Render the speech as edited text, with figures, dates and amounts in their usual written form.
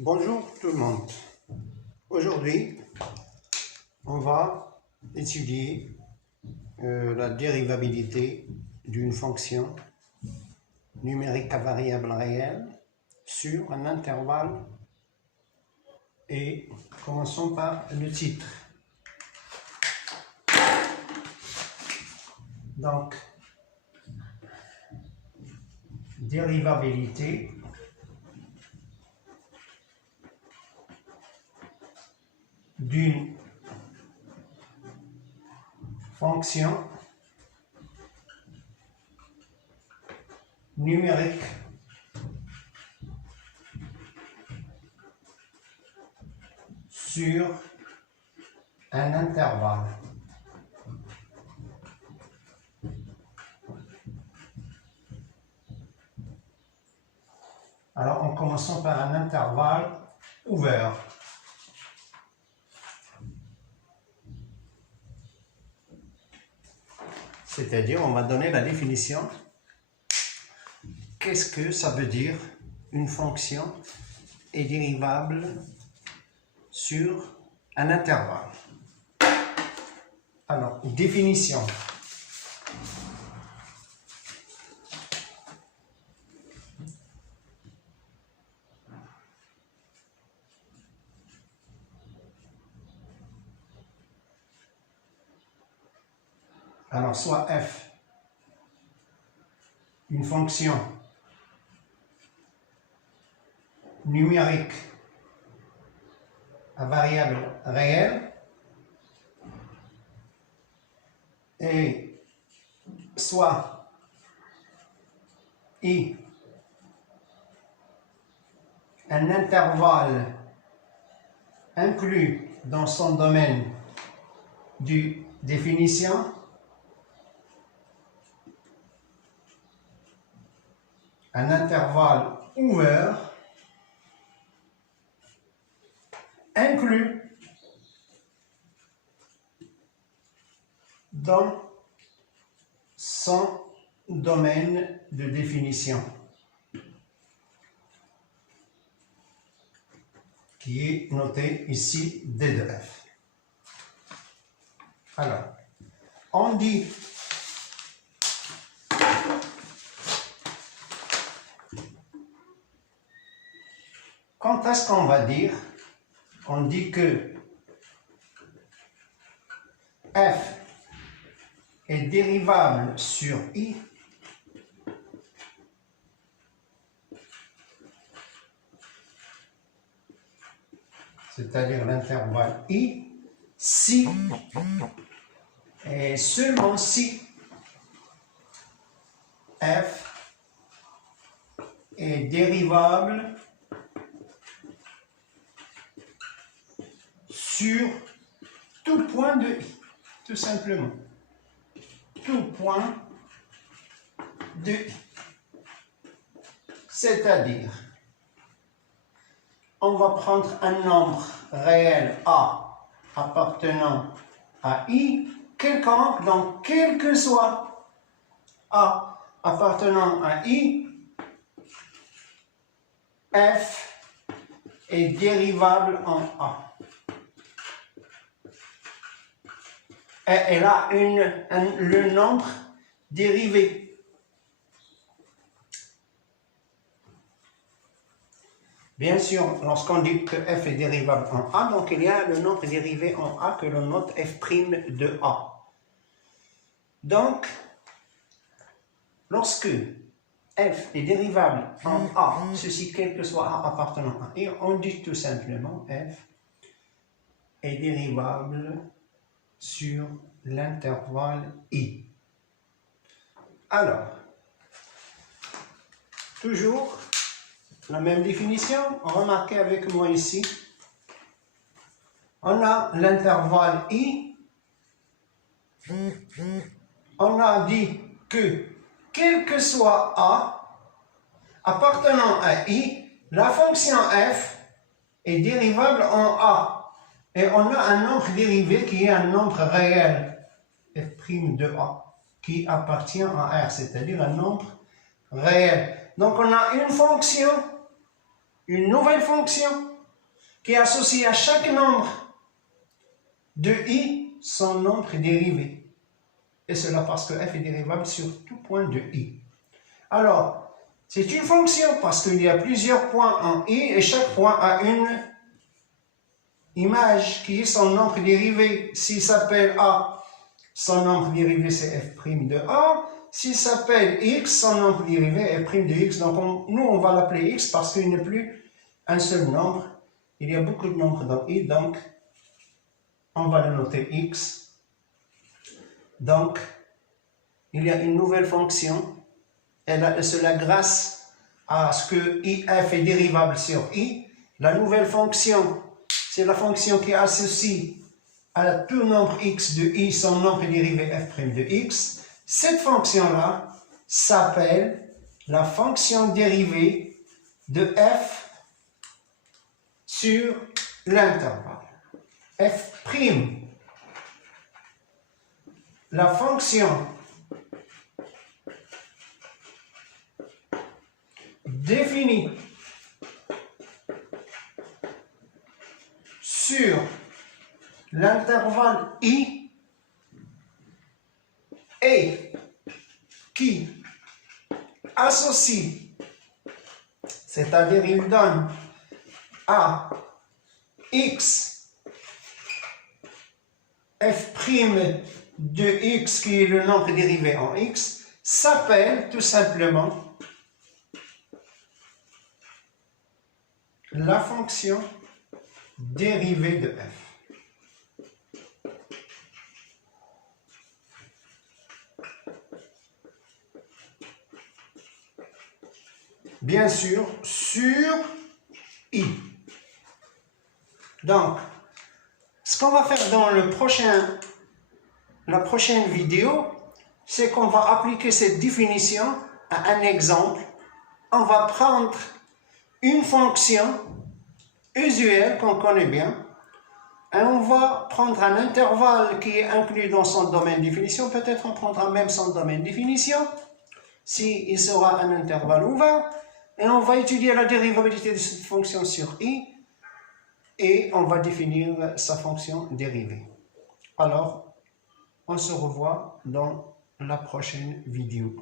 Bonjour tout le monde. Aujourd'hui, on va étudier la dérivabilité d'une fonction numérique à variable réelle sur un intervalle et commençons par le titre. Donc, dérivabilité d'une fonction numérique sur un intervalle. Alors, en commençant par un intervalle ouvert. C'est-à-dire, on va donner la définition. Qu'est-ce que ça veut dire une fonction est dérivable sur un intervalle? Alors, définition. Alors, soit f, une fonction numérique à variable réelle, et soit i, un intervalle inclus dans son domaine de définition, un intervalle ouvert inclus dans son domaine de définition, qui est noté ici D de F. Alors, on dit quand est-ce qu'on va dire? On dit que f est dérivable sur i c'est-à-dire l'intervalle i, si et seulement si f est dérivable sur tout point de i, tout simplement. Tout point de i. C'est-à-dire, on va prendre un nombre réel a appartenant à i, quelconque, donc quel que soit a appartenant à i, f est dérivable en a. Et elle a le nombre dérivé. Bien sûr, lorsqu'on dit que f est dérivable en a, donc il y a le nombre dérivé en a que l'on note f' de a. Donc, lorsque f est dérivable en a, ceci quel que soit a appartenant à i, on dit tout simplement f est dérivable sur l'intervalle i. Alors, toujours la même définition, remarquez avec moi ici, on a l'intervalle i, on a dit que quel que soit a appartenant à i, la fonction f est dérivable en a. Et on a un nombre dérivé qui est un nombre réel, f' de a, qui appartient à R, c'est-à-dire un nombre réel. Donc on a une fonction une nouvelle fonction qui associe à chaque nombre de i son nombre dérivé. Et cela parce que f est dérivable sur tout point de i. Alors, c'est une fonction parce qu'il y a plusieurs points en i et chaque point a une image qui est son nombre dérivé. S'il s'appelle a, son nombre dérivé c'est f' de a. S'il s'appelle x, son nombre dérivé est f' de x. Donc nous on va l'appeler x parce qu'il n'y a plus un seul nombre. Il y a beaucoup de nombres dans i, donc on va le noter x. Donc, il y a une nouvelle fonction. Et cela grâce à ce que if est dérivable sur i. La nouvelle fonction, c'est la fonction qui associe à tout nombre x de i son nombre dérivé f' de x. Cette fonction-là s'appelle la fonction dérivée de f sur l'intervalle. F'. La fonction définie sur l'intervalle i et qui associe, c'est-à-dire il donne à x f' de x qui est le nombre dérivé en x, s'appelle tout simplement la fonction dérivée de f. Bien sûr, sur i. Donc, ce qu'on va faire dans la prochaine vidéo, c'est qu'on va appliquer cette définition à un exemple. On va prendre une fonction usuelle qu'on connaît bien et on va prendre un intervalle qui est inclus dans son domaine de définition. Peut-être on prendra même son domaine de définition s'il sera un intervalle ouvert et on va étudier la dérivabilité de cette fonction sur i et on va définir sa fonction dérivée. Alors, on se revoit dans la prochaine vidéo.